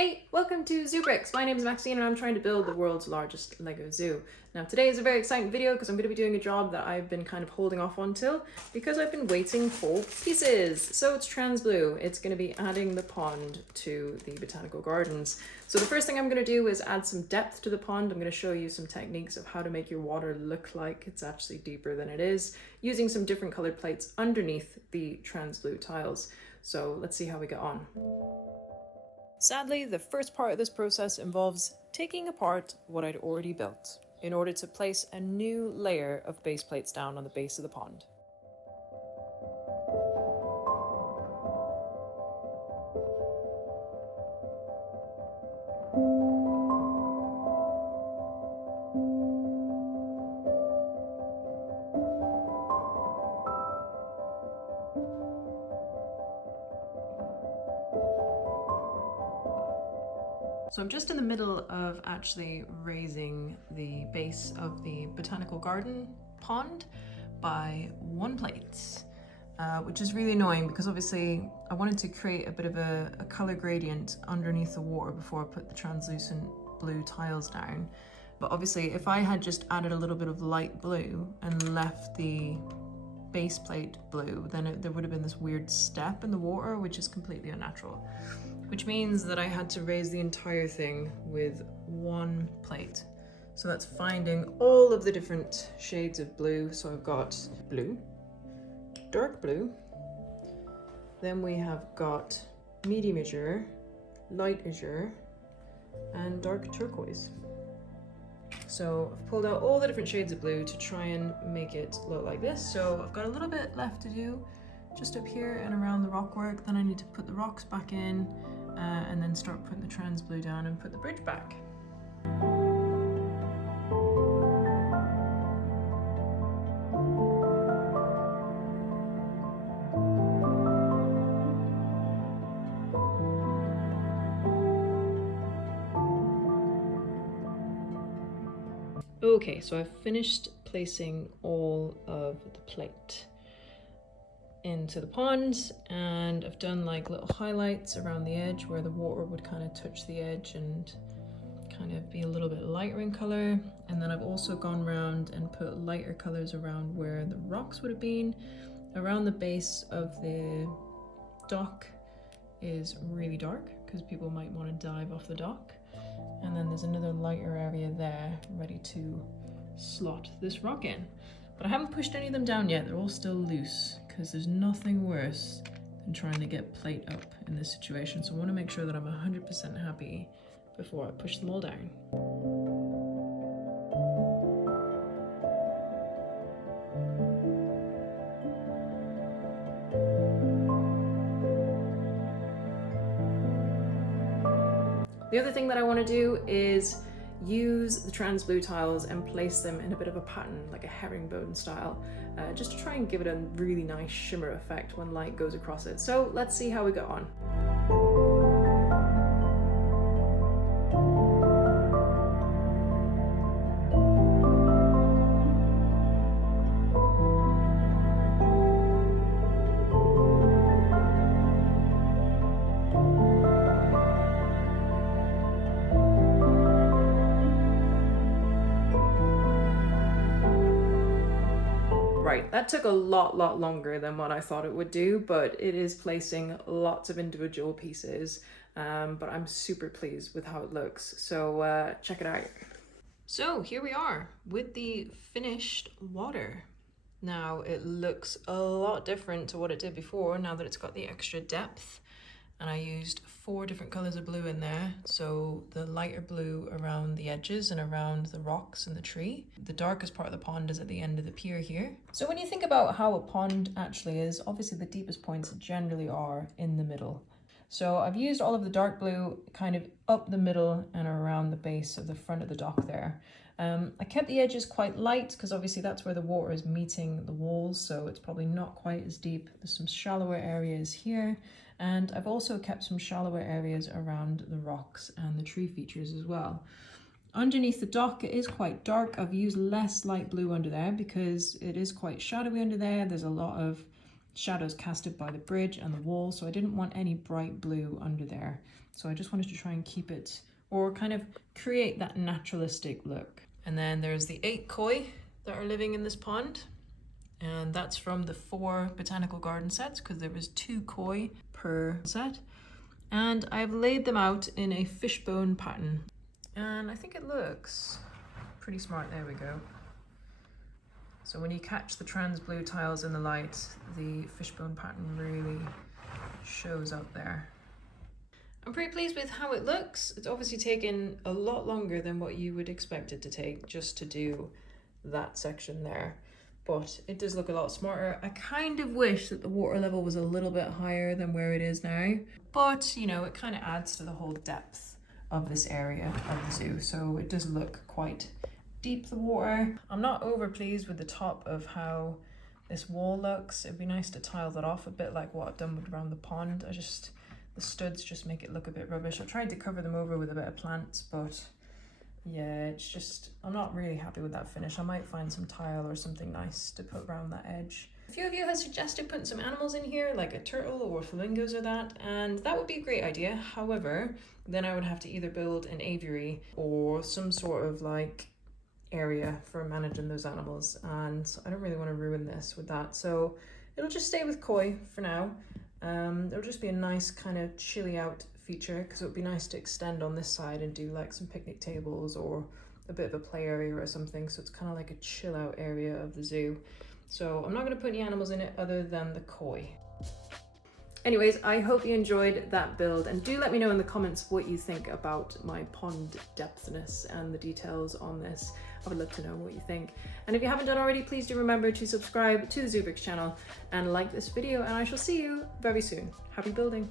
Hey, welcome to ZooBricks. My name is Maxine and I'm trying to build the world's largest Lego zoo. Now today is a very exciting video because I'm going to be doing a job that I've been kind of holding off until because I've been waiting for pieces. So it's trans blue. It's going to be adding the pond to the Botanical Gardens. So the first thing I'm going to do is add some depth to the pond. I'm going to show you some techniques of how to make your water look like it's actually deeper than it is, using some different colored plates underneath the trans blue tiles. So let's see how we get on. Sadly, the first part of this process involves taking apart what I'd already built in order to place a new layer of base plates down on the base of the pond. So I'm just in the middle of actually raising the base of the Botanical Garden pond by one plate, which is really annoying because obviously I wanted to create a bit of a color gradient underneath the water before I put the translucent blue tiles down. But obviously if I had just added a little bit of light blue and left the base plate blue, then there would have been this weird step in the water, which is completely unnatural. Which means that I had to raise the entire thing with one plate. So that's finding all of the different shades of blue. So I've got blue, dark blue, then we have got medium azure, light azure, and dark turquoise. So I've pulled out all the different shades of blue to try and make it look like this. So I've got a little bit left to do just up here and around the rockwork. Then I need to put the rocks back in and then start putting the trans blue down and put the bridge back. Okay, so I've finished placing all of the plate into the pond, and I've done like little highlights around the edge where the water would kind of touch the edge and kind of be a little bit lighter in color. And then I've also gone around and put lighter colors around where the rocks would have been. Around the base of the dock is really dark because people might want to dive off the dock. And then there's another lighter area there ready to slot this rock in. But I haven't pushed any of them down yet, they're all still loose, because there's nothing worse than trying to get plate up in this situation. So I want to make sure that I'm 100% happy before I push them all down. The other thing that I want to do is use the trans blue tiles and place them in a bit of a pattern, like a herringbone style, just to try and give it a really nice shimmer effect when light goes across it. So let's see how we go on. Right, that took a lot longer than what I thought it would do, but it is placing lots of individual pieces, but I'm super pleased with how it looks. So check it out. So here we are with the finished water. Now it looks a lot different to what it did before now that it's got the extra depth. And I used 4 different colors of blue in there. So the lighter blue around the edges and around the rocks and the tree. The darkest part of the pond is at the end of the pier here. So when you think about how a pond actually is, obviously the deepest points generally are in the middle. So I've used all of the dark blue kind of up the middle and around the base of the front of the dock there. I kept the edges quite light because obviously that's where the water is meeting the walls, so it's probably not quite as deep. There's some shallower areas here, and I've also kept some shallower areas around the rocks and the tree features as well. Underneath the dock it is quite dark. I've used less light blue under there because it is quite shadowy under there. There's a lot of shadows casted by the bridge and the wall, so I didn't want any bright blue under there. So I just wanted to try and keep it, or kind of create that naturalistic look. And then there's the 8 koi that are living in this pond. And that's from the 4 Botanical Garden sets, because there was 2 koi per set. And I've laid them out in a fishbone pattern. And I think it looks pretty smart. There we go. So when you catch the trans blue tiles in the light, the fishbone pattern really shows up there. I'm pretty pleased with how it looks. It's obviously taken a lot longer than what you would expect it to take just to do that section there, but it does look a lot smarter. I kind of wish that the water level was a little bit higher than where it is now, but you know, it kind of adds to the whole depth of this area of the zoo, so it does look quite deep, the water. I'm not over pleased with the top of how this wall looks. It'd be nice to tile that off a bit like what I've done around the pond. The studs just make it look a bit rubbish. I tried to cover them over with a bit of plants, but yeah, it's just, I'm not really happy with that finish. I might find some tile or something nice to put around that edge. A few of you have suggested putting some animals in here, like a turtle or flamingos or that, and that would be a great idea. However, then I would have to either build an aviary or some sort of like area for managing those animals, and I don't really want to ruin this with that, so it'll just stay with koi for now. It'll just be a nice kind of chilly out feature, because it would be nice to extend on this side and do like some picnic tables or a bit of a play area or something, so it's kind of like a chill out area of the zoo. So I'm not going to put any animals in it other than the koi. Anyways, I hope you enjoyed that build, and do let me know in the comments what you think about my pond depthness and the details on this. I would love to know what you think. And if you haven't done already, please do remember to subscribe to the ZooBricks channel and like this video, and I shall see you very soon. Happy building!